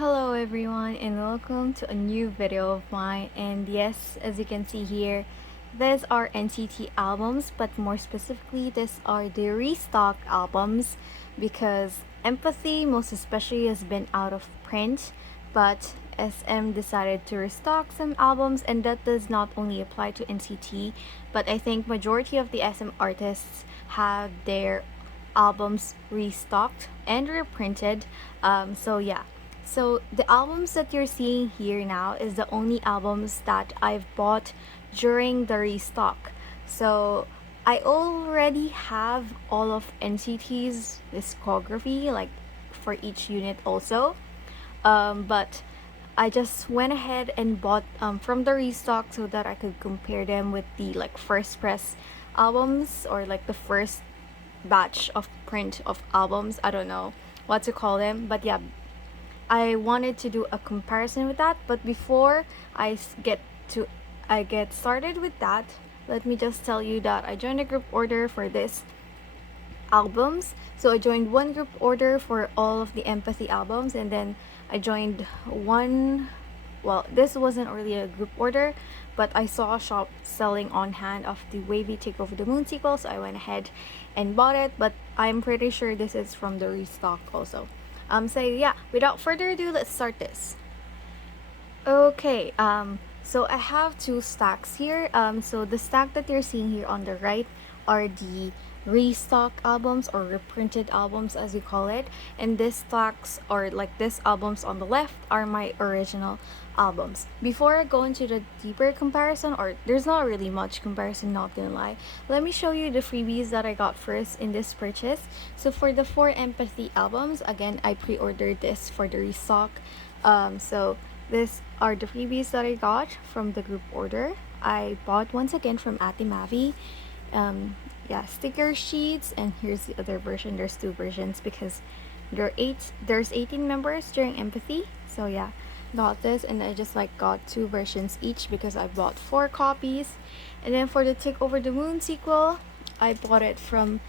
Hello everyone and welcome to a new video of mine. And yes, as you can see here, these are NCT albums, but more specifically these are the restock albums because Empathy most especially has been out of print, but SM decided to restock some albums, and that does not only apply to NCT, but I think majority of the SM artists have their albums restocked and reprinted. So yeah, so the albums that you're seeing here now is the only albums that I've bought during the restock. So I already have all of NCT's discography, like for each unit also. But I just went ahead and bought from the restock so that I could compare them with the like first press albums, or like the first batch of print of albums. I don't know what to call them, but yeah, I wanted to do a comparison with that. But before I get started with that, let me just tell you that I joined a group order for this albums. So I joined one group order for all of the Empathy albums, and then I joined one, well, this wasn't really a group order, but I saw a shop selling on hand of the Wavy Take Over the Moon sequel, so I went ahead and bought it. But I'm pretty sure this is from the restock also. So yeah, without further ado, let's start this. Okay, so I have two stacks here. So the stack that you're seeing here on the right are the restock albums, or reprinted albums as you call it, and these stacks, or like these albums on the left, are my original albums. Before I go into the deeper comparison, or there's not really much comparison, not gonna lie, let me show you the freebies that I got first in this purchase. So for the 4 Empathy albums, again, I pre-ordered this for the restock. So these are the freebies that I got from the group order. I bought once again from Ate Mavi. Yeah, sticker sheets, and here's the other version. There's two versions because there's 18 members during Empathy. So yeah, got this, and I just like got two versions each because I bought 4 copies. And then for the Take Over the Moon sequel, I bought it from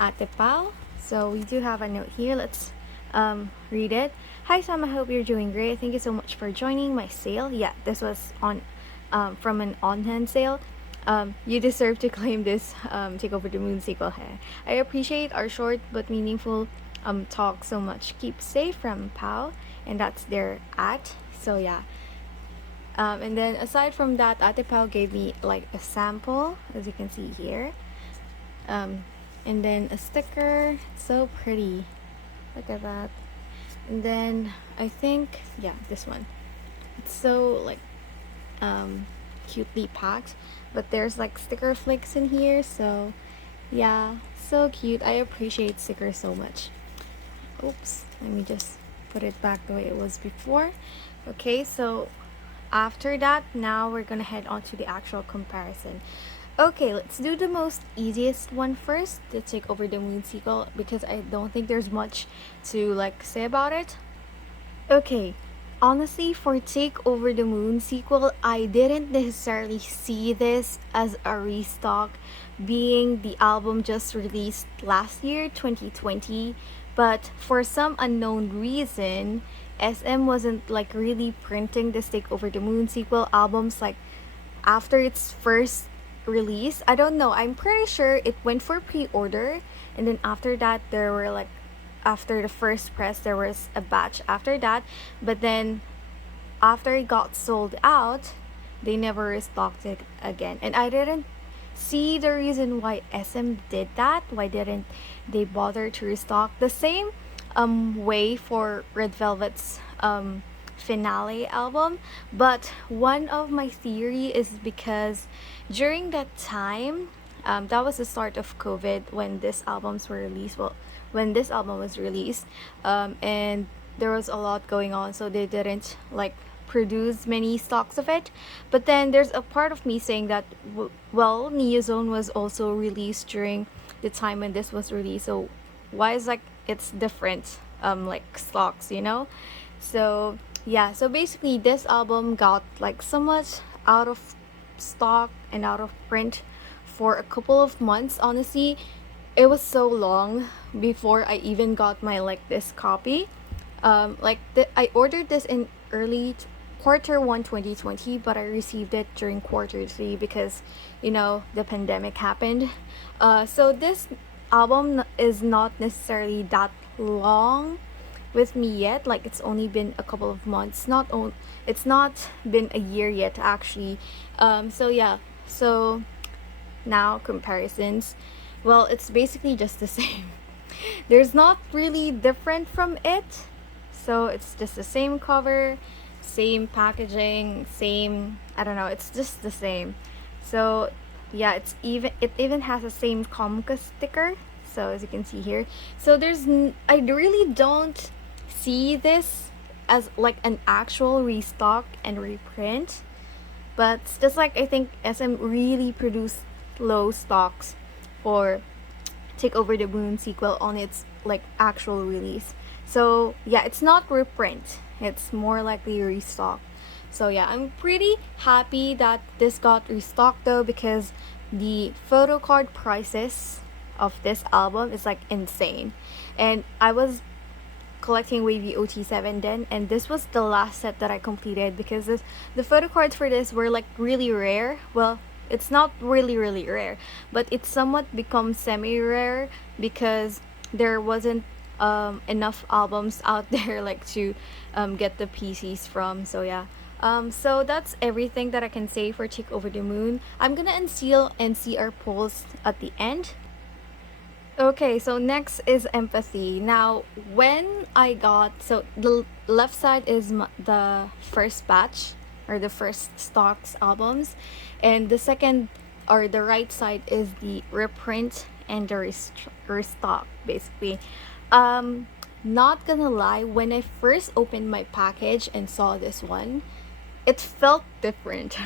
Ate Pao. So we do have a note here. Let's read it. Hi Sam, I hope you're doing great. Thank you so much for joining my sale. Yeah, this was on from an on-hand sale. You deserve to claim this Take Over the Moon sequel. Hey, I appreciate our short but meaningful talk so much. Keep safe from Pao, and that's their at. So yeah. And then aside from that, Ate Pao gave me like a sample, as you can see here. And then a sticker. It's so pretty. Look at that. And then I think, yeah, this one. It's so like cutely packed, but there's like sticker flicks in here, so yeah, so cute. I appreciate stickers so much. Oops, let me just put it back the way it was before. Okay, so after that, now we're gonna head on to the actual comparison. Okay, let's do the most easiest one first, the Take Over the Moon sequel, because I don't think there's much to like say about it. Okay, honestly, for Take Over the Moon sequel, I didn't necessarily see this as a restock, being the album just released last year, 2020. But for some unknown reason, SM wasn't like really printing this Take Over the Moon sequel albums like after its first release. I don't know. I'm pretty sure it went for pre-order, and then after that there were like, after the first press there was a batch after that, but then after it got sold out, they never restocked it again. And I didn't see the reason why SM did that. Why didn't they bother to restock the same way for Red Velvet's finale album? But one of my theory is because during that time, that was the start of COVID when these albums were released. Well, when this album was released, and there was a lot going on, so they didn't like produce many stocks of it. But then there's a part of me saying that well, Neozone was also released during the time when this was released, so why is like it's different like stocks, you know? So yeah, so basically this album got like somewhat out of stock and out of print for a couple of months. Honestly, it was so long before I even got my like this copy. I ordered this in quarter 1 2020, but I received it during quarter 3 because the pandemic happened. So this album is not necessarily that long with me yet. Like, it's only been a couple of months. It's not been a year yet, actually. So yeah. So now comparisons. Well, it's basically just the same. There's not really different from it. So it's just the same cover, same packaging, same, I don't know, it's just the same. So yeah, it even has the same Comca sticker. So as you can see here. So I really don't see this as like an actual restock and reprint. But it's just like, I think SM really produced low stocks for Take Over the Moon sequel on its like actual release. So yeah, it's not reprint. It's more likely restock. So yeah, I'm pretty happy that this got restocked though, because the photo card prices of this album is like insane. And I was collecting wavy OT7 then, and this was the last set that I completed because the photo cards for this were like really rare. Well, it's not really really rare, but it somewhat becomes semi rare because there wasn't enough albums out there like to get the PCs from. So yeah. So that's everything that I can say for Take Over the Moon. I'm gonna unseal and see our polls at the end. Okay, so next is Empathy. Now, when I got, so the left side is the first batch or the first stocks albums, and the second or the right side is the reprint and the restock, basically. Um, Not gonna lie, when I first opened my package and saw this one, it felt different.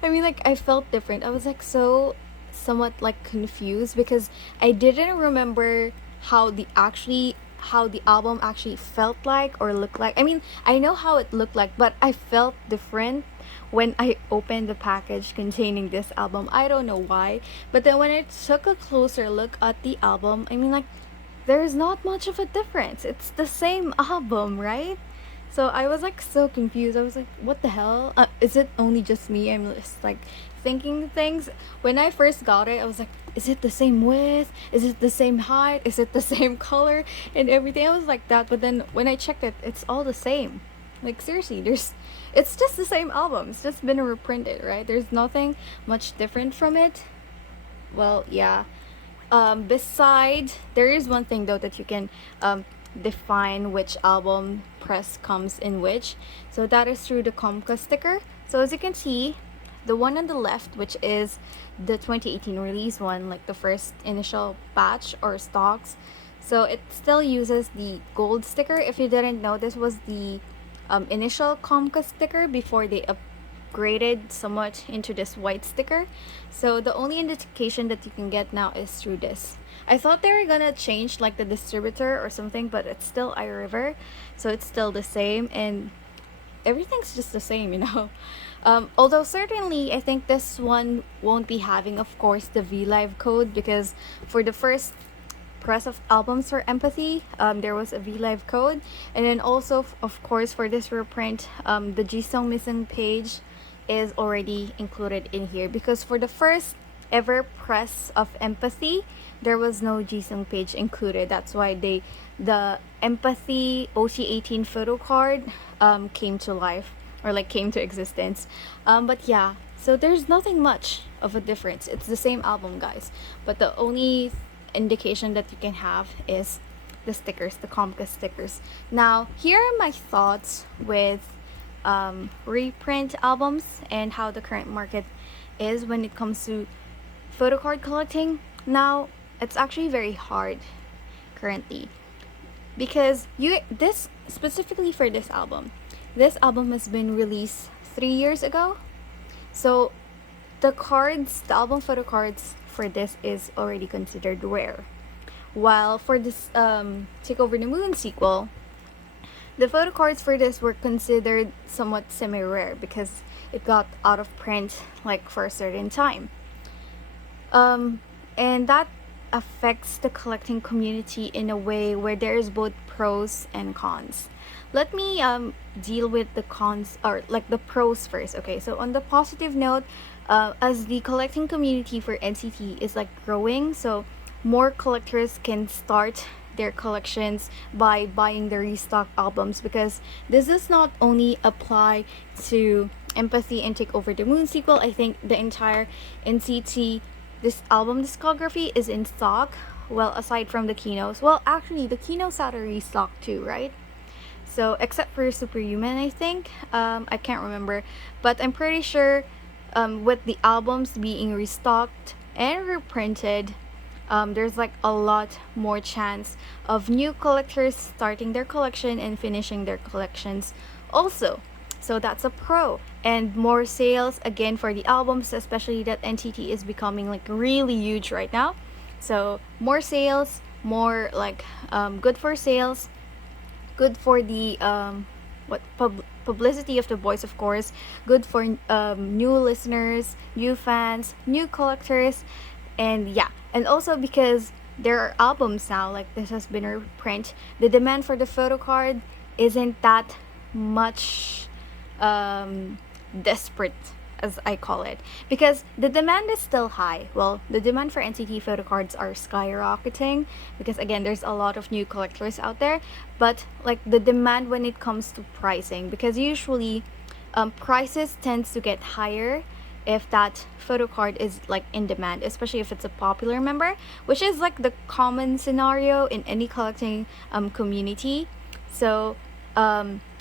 I mean, like, I felt different. I was like so somewhat like confused because I didn't remember how the album actually felt like or looked like. I mean, I know how it looked like, but I felt different when I opened the package containing this album. I don't know why. But then when I took a closer look at the album, I mean, like, there's not much of a difference. It's the same album, right? So I was like so confused. I was like, what the hell? Is it only just me? I'm just like thinking things. When I first got it, I was like, is it the same width? Is it the same height? Is it the same color? And everything. I was like that. But then when I checked it, it's all the same. Like, seriously, it's just the same album. It's just been reprinted, right? There's nothing much different from it. Well, yeah. Beside, there is one thing though that you can define which album press comes in which. So that is through the Comca sticker. So as you can see, the one on the left, which is the 2018 release one, like the first initial batch or stocks, so it still uses the gold sticker. If you didn't know, this was the initial Comca sticker before they upgraded somewhat into this white sticker. So the only indication that you can get now is through this. I thought they were gonna change like the distributor or something, but it's still iRiver, so it's still the same, and everything's just the same, you know. Although certainly I think this one won't be having, of course, the VLive code, because for the first press of albums for Empathy, there was a VLive code, and then also of course for this reprint, the Jisung missing page is already included in here, because for the first ever press of Empathy, there was no Jisung page included. That's why the Empathy OT18 photo card came to life, or like came to existence. But yeah, so there's nothing much of a difference. It's the same album, guys, but the only indication that you can have is the stickers, the Comca stickers. Now, here are my thoughts with reprint albums and how the current market is when it comes to photo card collecting. Now, it's actually very hard currently because this specifically for this album has been released 3 years ago. So the album photo cards for this is already considered rare. While for this Take Over the Moon sequel, the photo cards for this were considered somewhat semi-rare because it got out of print like for a certain time. And that affects the collecting community in a way where there is both pros and cons. Let me deal with the cons, or like the pros first. Okay, so on the positive note, as the collecting community for NCT is like growing, so more collectors can start their collections by buying the restock albums, because this does not only apply to Empathy and Take Over the Moon sequel. I think the entire NCT this album discography is in stock. Well, aside from the Kinos. Well, actually, the Kinos had a restock too, right? So, except for Superhuman, I think. I can't remember. But I'm pretty sure with the albums being restocked and reprinted, there's like a lot more chance of new collectors starting their collection and finishing their collections also. So that's a pro. And more sales again for the albums, especially that NTT is becoming like really huge right now. So more sales, more like good for sales, good for the publicity of the boys, of course, good for new listeners, new fans, new collectors, and yeah, and also because there are albums now, like this has been a reprint, the demand for the photo card isn't that much desperate, as I call it, because the demand is still high. Well, the demand for NCT photo cards are skyrocketing because again, there's a lot of new collectors out there, but like the demand when it comes to pricing, because usually prices tends to get higher if that photo card is like in demand, especially if it's a popular member, which is like the common scenario in any collecting community. So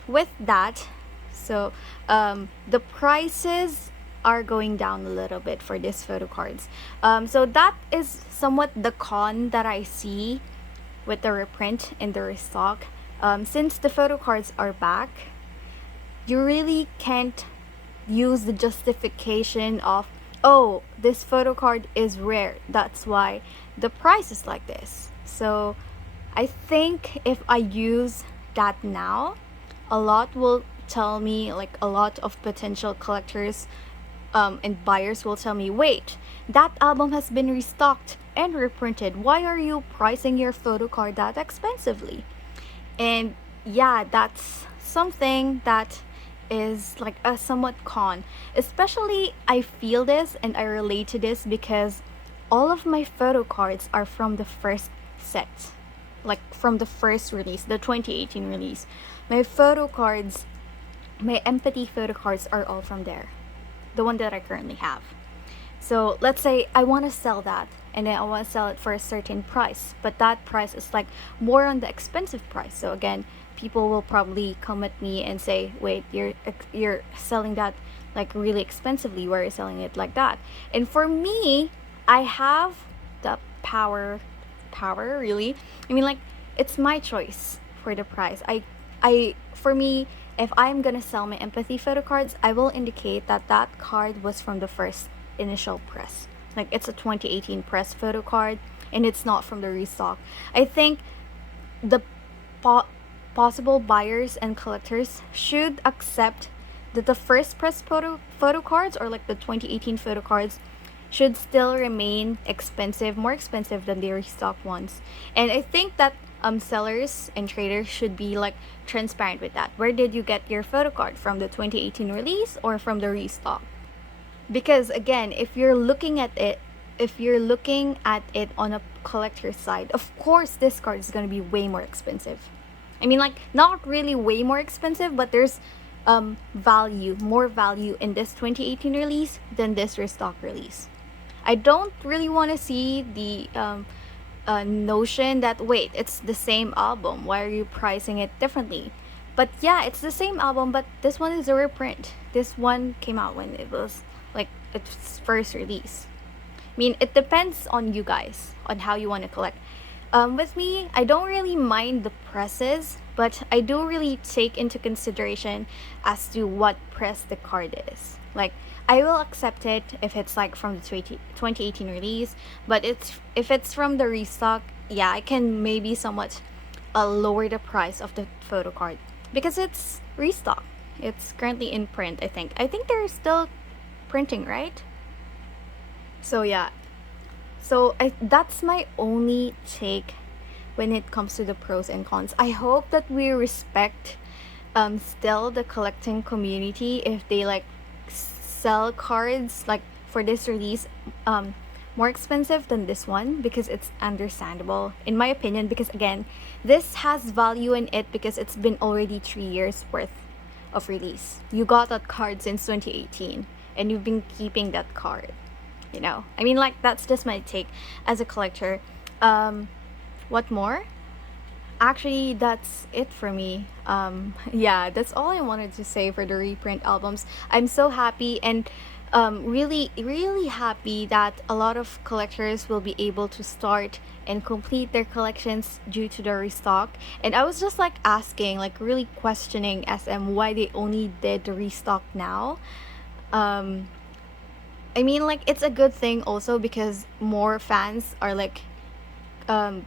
with that, so the prices are going down a little bit for these photo cards. So that is somewhat the con that I see with the reprint and the restock. Since the photo cards are back, you really can't use the justification of, oh, this photo card is rare, that's why the price is like this. So I think if I use that now, a lot will tell me, like a lot of potential collectors and buyers will tell me, wait, that album has been restocked and reprinted, why are you pricing your photo card that expensively? And yeah, that's something that is like a somewhat con. Especially I feel this and I relate to this because all of my photo cards are from the first set, like from the first release, the 2018 release. My photo cards, my empathy photo cards are all from there, the one that I currently have. So let's say I want to sell that and then I want to sell it for a certain price, but that price is like more on the expensive price. So again, people will probably come at me and say, wait, you're selling that like really expensively, why are you selling it like that? And for me, I have the power really. I mean, like, it's my choice for the price. I for me, if I'm gonna sell my empathy photo cards, I will indicate that that card was from the first initial press, like it's a 2018 press photo card and it's not from the restock. I think the possible buyers and collectors should accept that the first press photo cards, or like the 2018 photo cards, should still remain expensive, more expensive than the restock ones. And I think that sellers and traders should be like transparent with that. Where did you get your photo card from, the 2018 release or from the restock? Because again, if you're looking at it on a collector's side, of course this card is going to be way more expensive. I mean, like, not really way more expensive, but there's more value in this 2018 release than this restock release. I don't really want to see the notion that, wait, it's the same album, why are you pricing it differently? But yeah, it's the same album, but this one is a reprint. This one came out when it was like its first release. I mean, it depends on you guys on how you want to collect. With me, I don't really mind the presses, but I do really take into consideration as to what press the card is. Like, I will accept it if it's like from the 2018 release, but if it's from the restock, yeah, I can maybe somewhat lower the price of the photo card because it's restock. It's currently in print, I think. I think they're still printing, right? So yeah. So that's my only take when it comes to the pros and cons. I hope that we respect still the collecting community if they like sell cards like for this release more expensive than this one, because it's understandable in my opinion, because again, this has value in it because it's been already 3 years worth of release. You got that card since 2018 and you've been keeping that card, you know. I mean, like, that's just my take as a collector. What more? Actually, that's it for me. Yeah, that's all I wanted to say for the reprint albums. I'm so happy and really, really happy that a lot of collectors will be able to start and complete their collections due to the restock. And I was just like asking, like really questioning SM why they only did the restock now. Um, I mean, like, it's a good thing also because more fans are like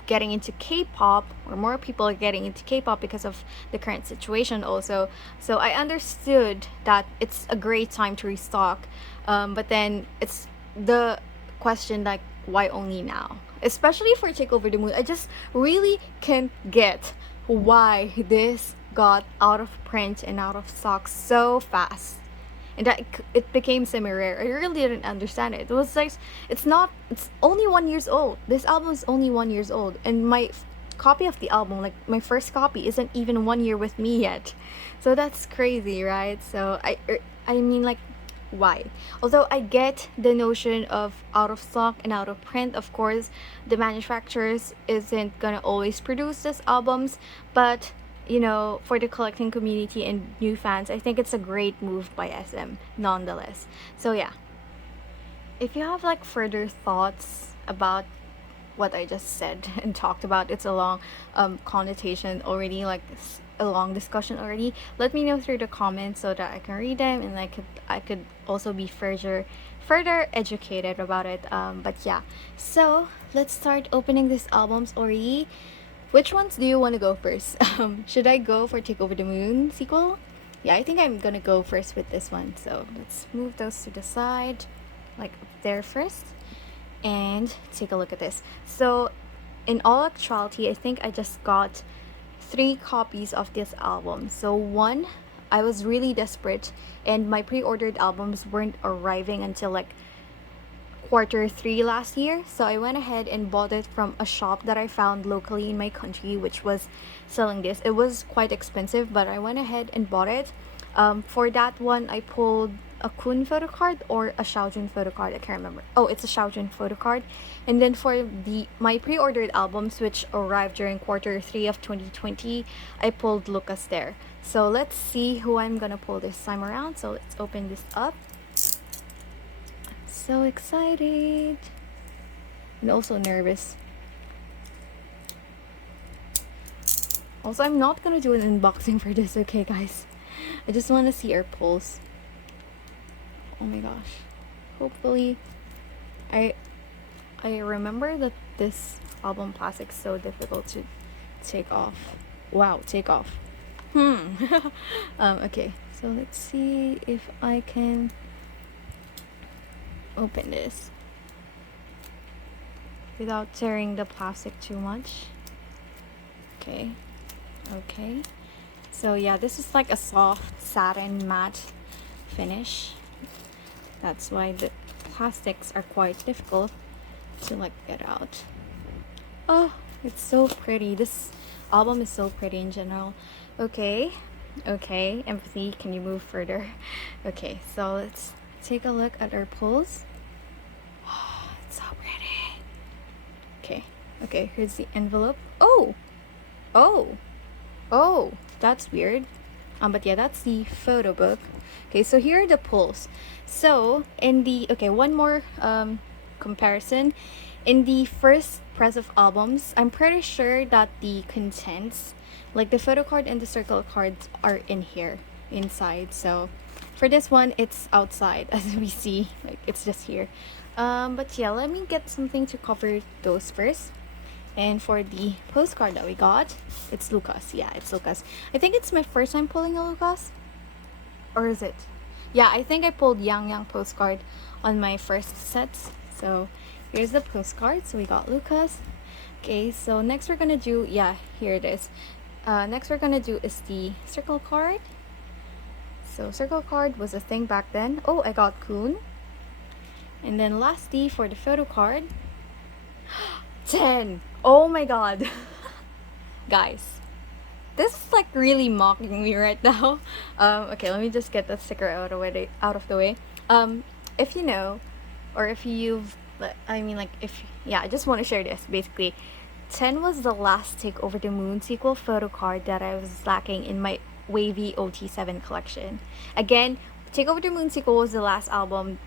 getting into K-pop, or more people are getting into K-pop because of the current situation also. So I understood that it's a great time to restock, but then it's the question like, why only now? Especially for Take Over the Moon, I just really can't get why this got out of print and out of stock so fast, and that it became semi-rare. I really didn't understand it. It was like, it's only 1 years old. This album is only 1 years old, and my copy of the album, like my first copy, isn't even 1 year with me yet. So that's crazy, right? So I mean, like, why? Although I get the notion of out of stock and out of print, of course the manufacturers isn't gonna always produce these albums, but you know, for the collecting community and new fans, I think it's a great move by SM nonetheless. So yeah, if you have like further thoughts about what I just said and talked about, it's a long connotation already, like a long discussion already. Let me know through the comments so that I can read them and I could also be further educated about it. But yeah, so let's start opening these albums already. Which ones do you want to go first? Should I go for Take Over the Moon sequel? Yeah, I think I'm gonna go first with this one. So let's move those to the side, like up there first, and take a look at this. So in all actuality, I think I just got 3 copies of this album. So one, I was really desperate and my pre-ordered albums weren't arriving until like Q3 last year, so I went ahead and bought it from a shop that I found locally in my country, which was selling this. It was quite expensive, but I went ahead and bought it. For that one, I pulled a Khun photo card or a Xiaojun photo card. I can't remember. Oh, it's a Xiaojun photo card. And then for my pre-ordered albums, which arrived during Q3 of 2020, I pulled Lucas there. So let's see who I'm gonna pull this time around. So let's open this up. So excited and also nervous. Also, I'm not gonna do an unboxing for this, okay guys? I just want to see our pulls. Oh my gosh. Hopefully I remember that this album plastic is so difficult to take off. Wow, take off. Okay, so let's see if I can open this without tearing the plastic too much. Okay, so yeah, this is like a soft satin matte finish. That's why the plastics are quite difficult to like get out. Oh, it's so pretty. This album is so pretty in general. Okay, Empathy, can you move further? Okay, so let's take a look at our pulls. Oh, it's so pretty. Okay, here's the envelope. Oh, that's weird. But yeah, that's the photo book. Okay, so here are the pulls. So in the one more comparison. In the first press of albums, I'm pretty sure that the contents, like the photo card and the circle cards, are in here inside. So for this one, it's outside, as we see, like it's just here. But yeah, let me get something to cover those first. And for the postcard that we got, it's Lucas. Yeah, it's Lucas. I think it's my first time pulling a Lucas. Or is it? Yeah, I think I pulled Yang postcard on my first sets. So here's the postcard. So we got Lucas. Okay, so next we're gonna do, yeah, here it is. Next we're gonna do is the circle card. So circle card was a thing back then. Oh, I got khun. And then lastly for the photo card, 10. Oh my god. Guys, this is like really mocking me right now. Okay, let me just get the sticker out of the way. If you know, or if you've, I mean, like, if, yeah, I just want to share this. Basically, 10 was the last Take Over the Moon sequel photo card that I was lacking in my wavy OT7 collection. Again, Take Over the Moon sequel was the last album,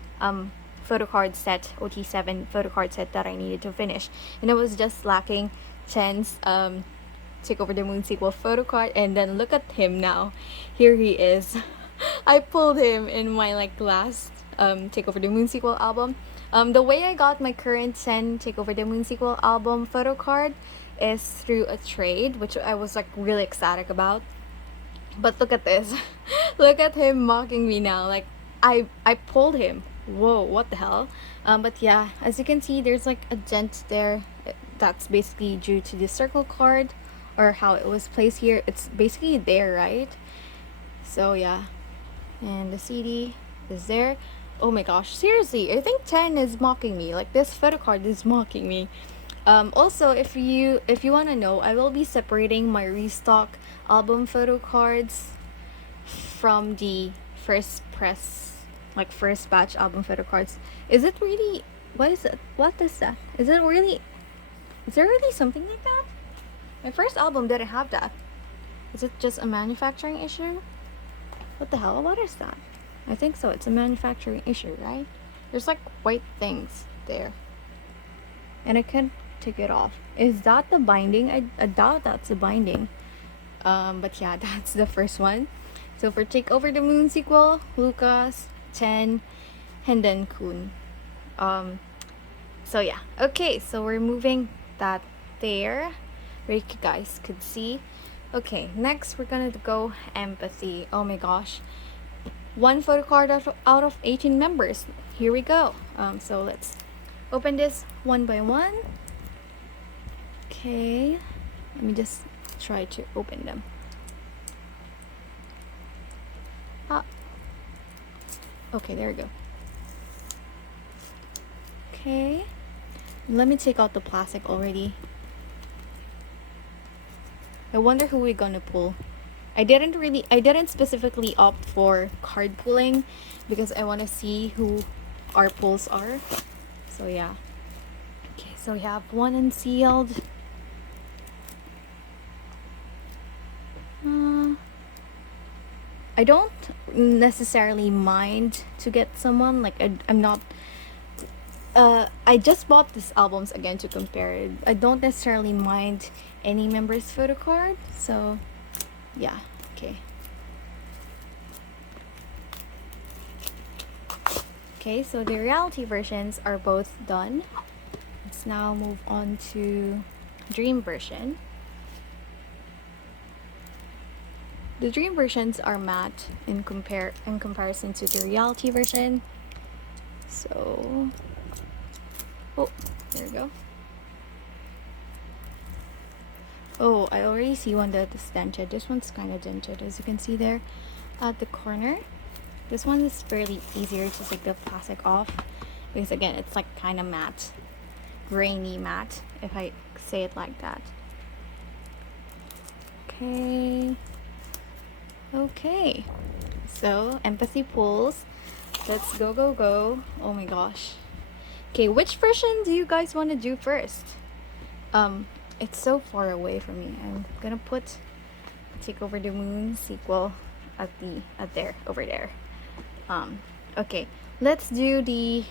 photo card set, OT7 photo card set that I needed to finish. And I was just lacking 10's, Take Over the Moon sequel photo card, and then look at him now. Here he is. I pulled him in my like last Take Over the Moon sequel album. The way I got my current 10 Take Over the Moon sequel album photo card is through a trade, which I was like really ecstatic about. But look at this. Look at him mocking me now. Like I pulled him. Whoa, what the hell? But yeah, as you can see, there's like a dent there. That's basically due to the circle card, or how it was placed here. It's basically there, right? So yeah, and the CD is there. Oh my gosh, seriously, I think 10 is mocking me. Like, this photo card is mocking me. Also, if you want to know, I will be separating my restock album photo cards from the first press, like first batch album photo cards. Is it really, what is it, what is that? Is there really something like that? My first album didn't have that. Is it just a manufacturing issue? What the hell? What is that? I think so. It's a manufacturing issue, right? There's like white things there. And I can't take it off. Is that the binding? I doubt that's the binding. But yeah, that's the first one. So for Take Over the Moon sequel, Lucas, 10, and then khun. So yeah. Okay, so we're moving that there. Where you guys could see. Okay, next we're gonna go empathy. Oh my gosh. One photo card out of 18 members. Here we go. So let's open this one by one. Okay, let me just try to open them. Okay, there we go. Okay, let me take out the plastic already. I wonder who we're gonna pull. I didn't specifically opt for card pulling because I want to see who our pulls are. So yeah. Okay, so we have one unsealed. I don't necessarily mind to get someone, like I'm not I just bought these albums again to compare it. I don't necessarily mind any member's photo card, so yeah. Okay. Okay, so the reality versions are both done. Let's now move on to dream version. The dream versions are matte in comparison to the reality version. So, oh, there we go. Oh, I already see one that is dented. This one's kind of dented, as you can see there at the corner. This one is fairly easier to take the plastic off because again, it's like kind of matte, grainy matte, if I say it like that. Okay. Okay. So, empathy pulls. Let's go, go, go. Oh my gosh. Okay, which version do you guys want to do first? It's so far away from me. I'm gonna put Take Over the Moon sequel over there. Okay, let's do the,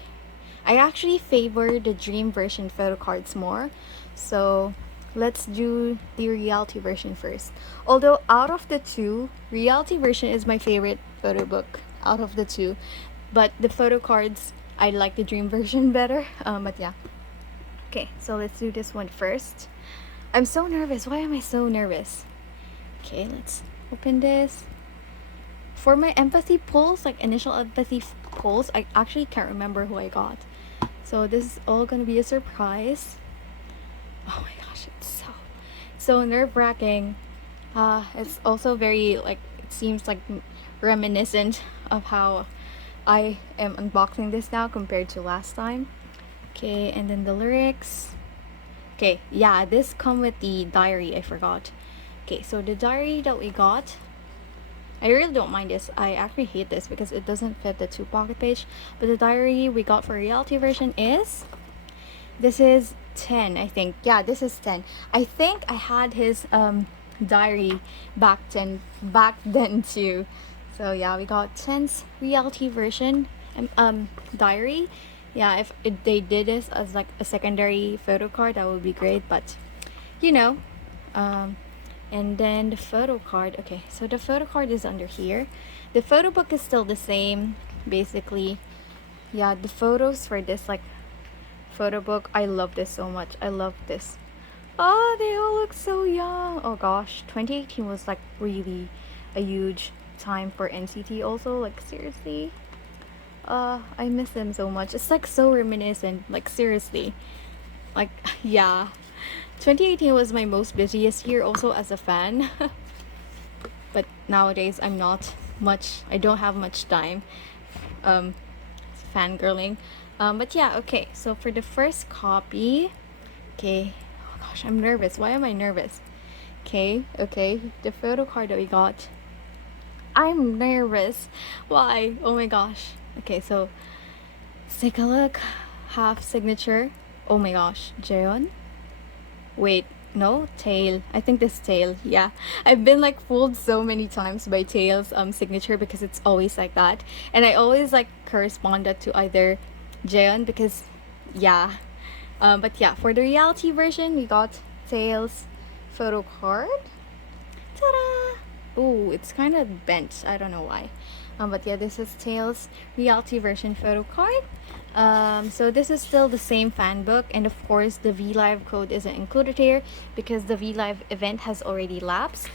I actually favor the dream version photo cards more, so let's do the reality version first. Although out of the two, reality version is my favorite photo book out of the two, but the photo cards, I like the dream version better. But yeah. Okay, so let's do this one first. I'm so nervous. Why am I so nervous? Okay, let's open this. For my empathy pulls, like initial empathy pulls, I actually can't remember who I got. So this is all gonna be a surprise. Oh my gosh. so nerve-wracking. It's also very like, it seems like reminiscent of how I am unboxing this now compared to last time. Okay, and then the lyrics. Okay, yeah, this come with the diary, I forgot. Okay, so the diary that we got, I really don't mind this. I actually hate this because it doesn't fit the 2 pocket page. But the diary we got for reality version is, this is 10, I think. Yeah, this is 10. I think I had his diary back then too. So yeah, we got 10's reality version diary. Yeah, if they did this as like a secondary photo card, that would be great, but you know. And then the photo card. Okay, so the photo card is under here. The photo book is still the same, basically. Yeah, the photos for this like photo book, I love this so much. I love this. Oh, they all look so young. Oh gosh, 2018 was like really a huge time for NCT also, like seriously. I miss them so much. It's like so reminiscent, like seriously. Like yeah. 2018 was my most busiest year also as a fan. But nowadays I don't have much time fangirling. But yeah, okay. So for the first copy, okay. Oh gosh, I'm nervous. Why am I nervous? Okay. The photo card that we got. I'm nervous. Why? Oh my gosh. Okay, so let's take a look. Half signature. Oh my gosh. Jeon. Wait, no, Tail. I think this Tail. Yeah, I've been like fooled so many times by Tail's signature because it's always like that, and I always like correspond that to either Jeon because, yeah. But yeah, for the reality version, we got Tail's photo card. Ta-da! Oh, it's kind of bent. I don't know why. But yeah, this is Tail's reality version photo card. So this is still the same fan book, and of course the VLive code isn't included here because the VLive event has already lapsed.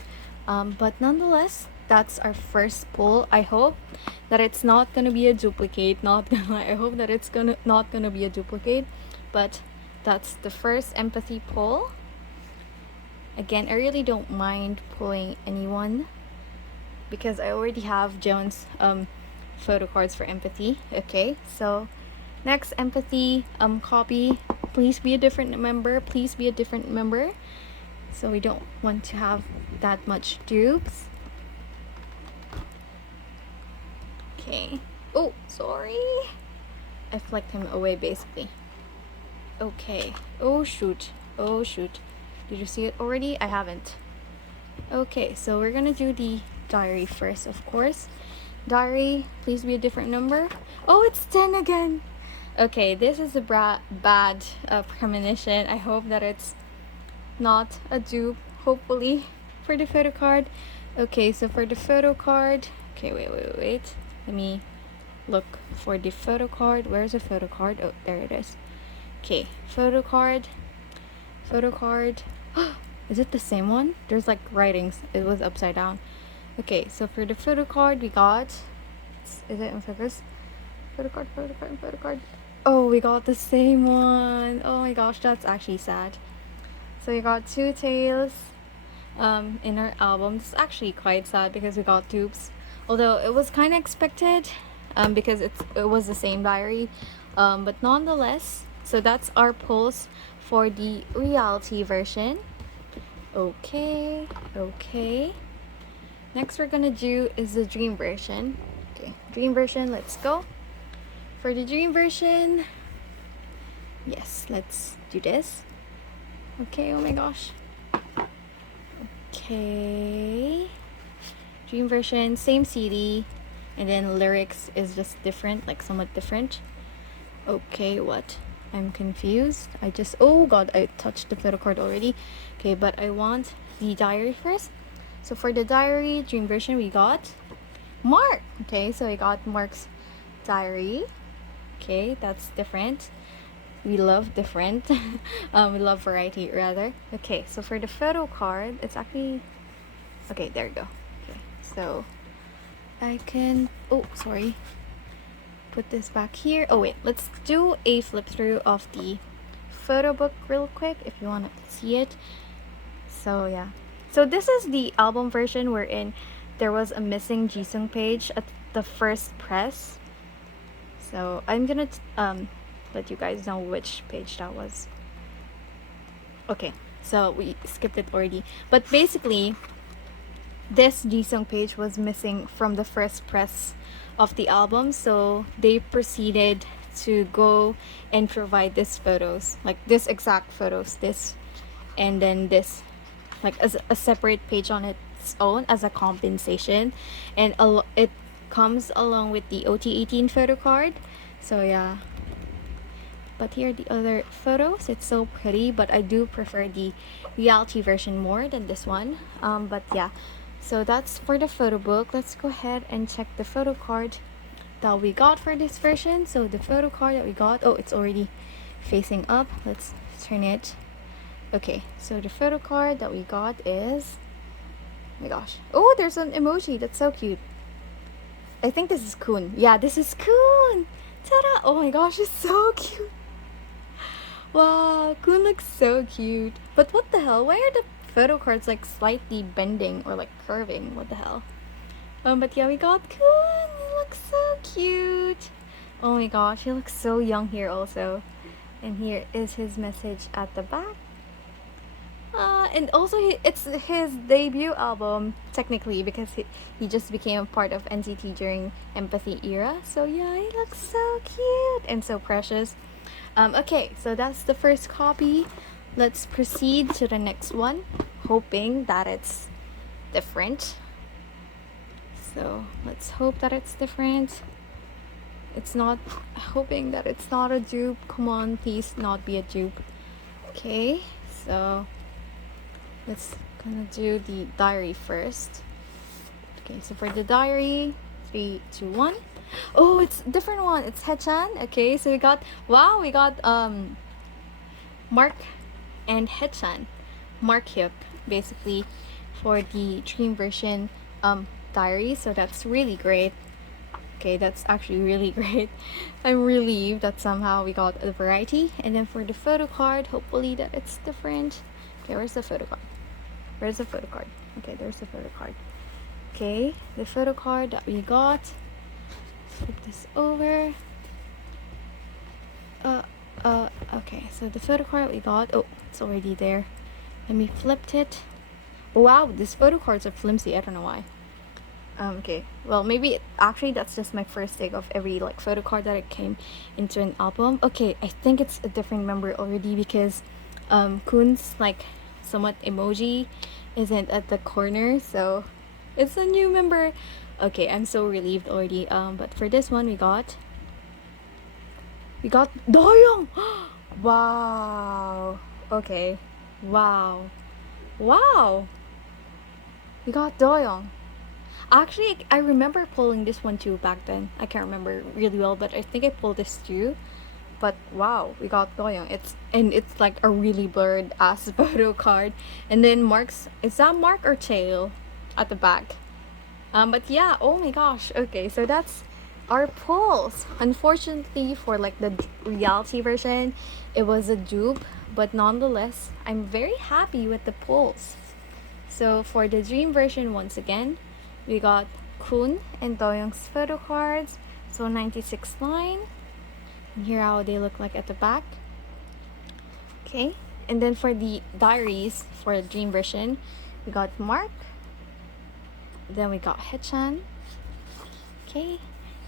But nonetheless, that's our first pull. I hope that it's not gonna be a duplicate. Not gonna lie. I hope that it's not gonna be a duplicate. But that's the first empathy pull. Again, I really don't mind pulling anyone because I already have Jones photo cards for empathy. Okay, so next empathy copy. Please be a different member. Please be a different member. So we don't want to have that much dupes. Okay. Oh, sorry. I flicked him away basically. Okay. Oh shoot. Oh shoot. Did you see it already? I haven't. Okay, so we're gonna do the diary first, of course. Diary, please be a different number. Oh, it's 10 again. Okay, this is a bad premonition. I hope that it's not a dupe, hopefully, for the photo card. Okay, so for the photo card, okay, wait. Let me look for the photo card. Where's the photo card? Oh, there it is. Okay, photo card. Is it the same one? There's like writings. It was upside down. Okay, so for the photo card, we got. Is it in focus? Photo card. Oh, we got the same one. Oh my gosh, that's actually sad. So we got 2 tails in our album. This is actually quite sad because we got dupes. Although it was kind of expected because it was the same diary. But nonetheless, so that's our pulls for the reality version. Okay. Next we're gonna do is the dream version. Okay, dream version, let's go. For the dream version, yes, let's do this. Okay, oh my gosh. Okay. Dream version, same CD, and then lyrics is just different, like somewhat different. Okay, what? I'm confused. Oh god, I touched the photo card already. Okay, but I want the diary first. So for the diary dream version, we got Mark. Okay, so I got Mark's diary. Okay, that's different. We love different. We love variety rather. Okay, so for the photo card, it's actually okay. There you go. Okay, so I can. Oh, sorry. Put this back here. Oh wait, let's do a flip through of the photo book real quick if you want to see it. So yeah, so this is the album version wherein there was a missing Jisung page at the first press. So I'm gonna let you guys know which page that was. Okay, so we skipped it already, but basically this Jisung page was missing from the first press of the album, so they proceeded to go and provide these photos, like this exact photos, this and then this, like as a separate page on its own as a compensation, and it comes along with the OT18 photo card. So yeah, but here are the other photos. It's so pretty, but I do prefer the reality version more than this one. But yeah, so that's for the photo book. Let's go ahead and check the photo card that we got for this version. So the photo card that we got, oh, it's already facing up. Let's turn it. Okay, so the photo card that we got is, oh my gosh, oh, there's an emoji. That's so cute. I think this is khun. Yeah, this is khun. Ta-da! Oh my gosh, it's so cute. Wow, khun looks so cute. But what the hell? Why are the photo cards like slightly bending or like curving? What the hell? But yeah, we got khun. He looks so cute. Oh my gosh, he looks so young here also. And here is his message at the back. And also it's his debut album technically, because he just became a part of NCT during Empathy era. So yeah, he looks so cute and so precious. Okay, so that's the first copy. Let's proceed to the next one, hoping that it's different. So let's hope that it's different. It's not, hoping that it's not a dupe. Come on, please not be a dupe. Okay, so let's gonna do the diary first. Okay, so for the diary, 3, 2, 1. Oh, it's a different one. It's Haechan. Okay, so we got, wow, we got Mark and Haechan. Mark Hyuk basically for the dream version diary. So that's really great. Okay, that's actually really great. I'm relieved that somehow we got a variety. And then for the photo card, hopefully that it's different. Okay, where's the photo card? Where's the photo card? Okay, there's the photo card. Okay, the photo card that we got. Flip this over. Okay, so the photo card we got. Oh, it's already there. Let me flip it. Wow, these photo cards are flimsy. I don't know why. Okay, well, maybe actually that's just my first take of every like photo card that it came into an album. Okay, I think it's a different member already, because khun's like somewhat emoji isn't at the corner, so it's a new member. Okay, I'm so relieved already. But for this one we got doyong. Wow. Okay, wow, we got doyong. Actually, I remember pulling this one too back then. I can't remember really well, but I think I pulled this too. But wow, we got doyong. It's like a really blurred ass photo card. And then Mark's, is that Mark or Tail at the back? But yeah, oh my gosh. Okay, so that's our pulls. Unfortunately for like the reality version, it was a dupe, but nonetheless, I'm very happy with the pulls. So for the dream version, once again, we got khun and doyoung's photo cards. So 96 line. And here how they look like at the back. Okay, and then for the diaries for the dream version, we got Mark, then we got Haechan. Okay,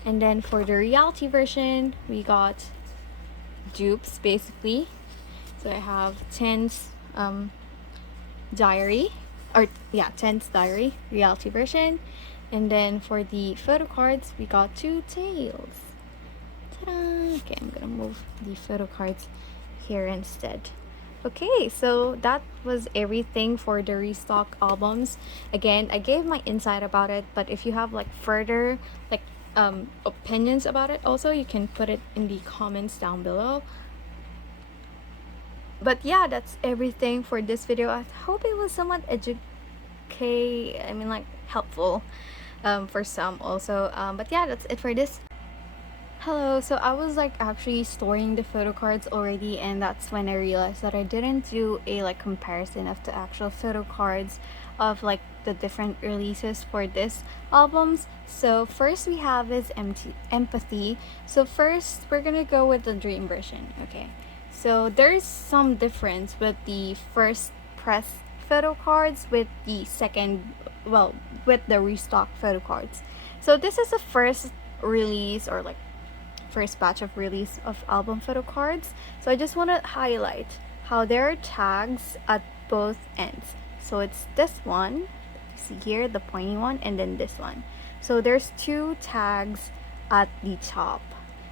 and then for the reality version, we got dupes basically. So I have Ten's diary, or yeah, Ten's diary reality version. And then for the photo cards, we got 2 tails. Ta-da! Okay, I'm gonna move the photo cards here instead. Okay, so that was everything for the restock albums. Again, I gave my insight about it, but if you have like further like opinions about it, also you can put it in the comments down below. But yeah, that's everything for this video. I hope it was somewhat helpful for some also. But yeah, that's it for this. Hello, so I was like actually storing the photo cards already, and that's when I realized that I didn't do a like comparison of the actual photo cards of like the different releases for this albums. So first we have is empathy. So first we're gonna go with the dream version. Okay, so there's some difference with the first press photo cards with the second, well, with the restock photo cards. So this is the first release, or like first batch of release of album photo cards. So I just want to highlight how there are tags at both ends. So it's this one, you see here, the pointy one, and then this one. So there's two tags at the top.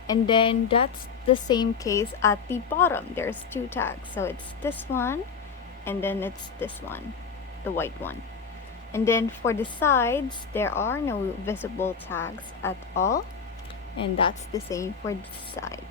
And then that's the same case at the bottom. There's two tags. So it's this one, and then it's this one, the white one. And then for the sides, there are no visible tags at all, and that's the same for this side.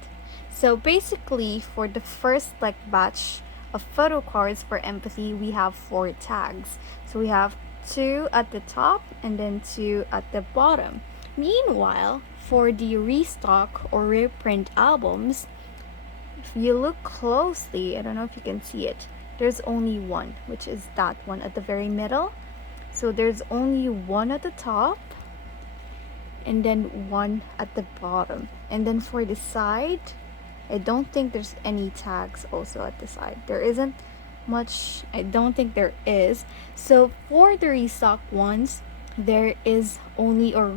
So basically, for the first like batch of photo cards for empathy, we have 4 tags. So we have 2 at the top and then 2 at the bottom. Meanwhile, for the restock or reprint albums, if you look closely, I don't know if you can see it, there's only one, which is that one at the very middle. So there's only one at the top and then one at the bottom. And then for the side, I don't think there's any tags also at the side. There isn't much, I don't think there is. So for the restock ones, there is only, or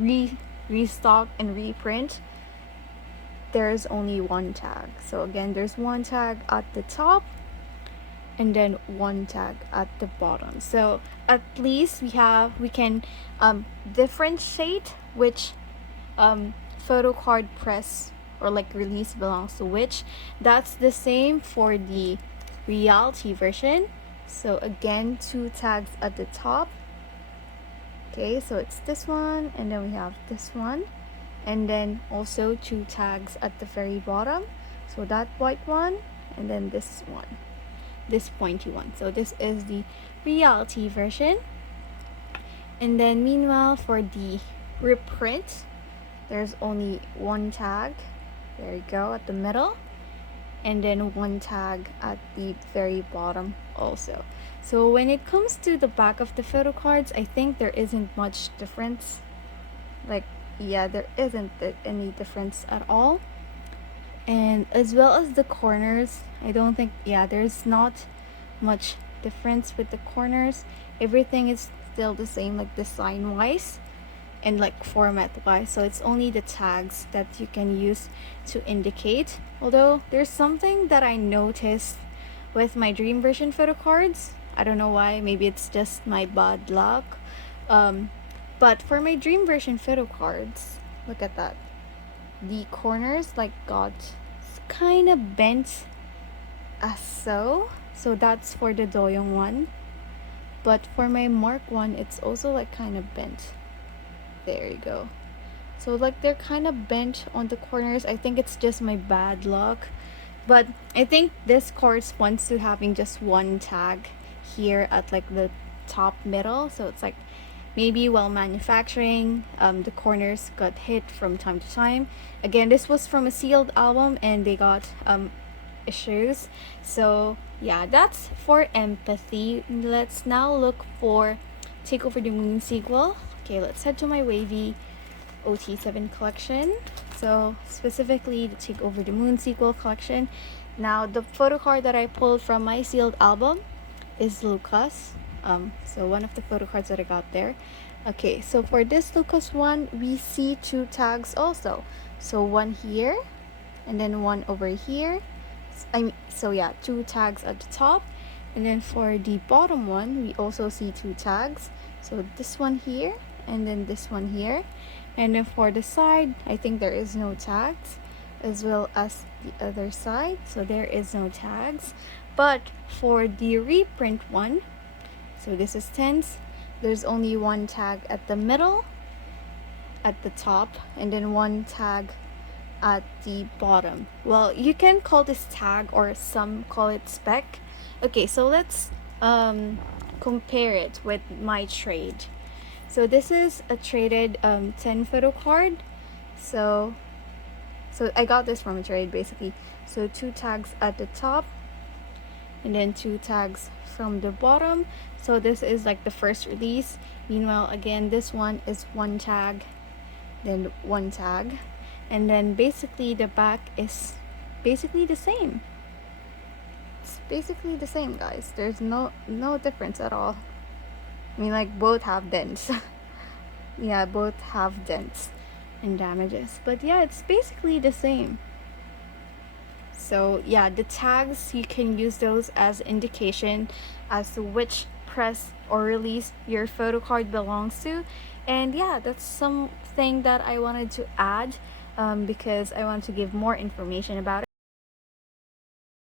restock and reprint, there's only one tag. So again, there's one tag at the top and then one tag at the bottom. So at least we can differentiate which photo card press or like release belongs to which. That's the same for the reality version. So again, 2 tags at the top. Okay, so it's this one, and then we have this one, and then also 2 tags at the very bottom. So that white one, and then this one, this pointy one. So this is the reality version. And then meanwhile, for the reprint, there's only one tag, there you go, at the middle, and then one tag at the very bottom also. So when it comes to the back of the photo cards, I think there isn't much difference. Like, yeah, there isn't any difference at all. And as well as the corners, I don't think, yeah, there's not much difference with the corners. Everything is still the same, like design wise and like format wise. So it's only the tags that you can use to indicate. Although there's something that I noticed with my dream version photo cards, I don't know why, maybe it's just my bad luck, but for my dream version photo cards, look at that, the corners like got kind of bent as so that's for the doyong one. But for my mark one, it's also like kind of bent, there you go. So like they're kind of bent on the corners. I think it's just my bad luck, but I think this corresponds to having just one tag here at like the top middle. So it's like maybe while manufacturing, the corners got hit from time to time. Again, this was from a sealed album and they got issues. So yeah, that's for empathy. Let's now look for Take Over the Moon sequel. Okay, let's head to my wavy OT7 collection. So specifically the Take Over the Moon sequel collection. Now the photo card that I pulled from my sealed album is Lucas. So one of the photo cards that I got there. Okay, so for this Lucas one, we see 2 tags also. So one here and then one over here. So yeah, 2 tags at the top. And then for the bottom one, we also see 2 tags. So this one here and then this one here. And then for the side, I think there is no tags, as well as the other side, so there is no tags. But for the reprint one, so this is tens, there's only one tag at the middle, at the top, and then one tag at the bottom. Well, you can call this tag, or some call it spec. Okay, so let's compare it with my trade. So this is a traded 10 photo card. So So I got this from a trade basically. So 2 tags at the top and then 2 tags from the bottom. So this is like the first release. Meanwhile, again, this one is 1 tag, then 1 tag, and then basically the back is basically the same. It's basically the same, guys. There's no difference at all. I mean, like, both have dents. Yeah, both have dents and damages, but yeah, it's basically the same. So yeah, the tags, you can use those as indication as to which press or release your photo card belongs to. And yeah, that's something that I wanted to add, because I want to give more information about it.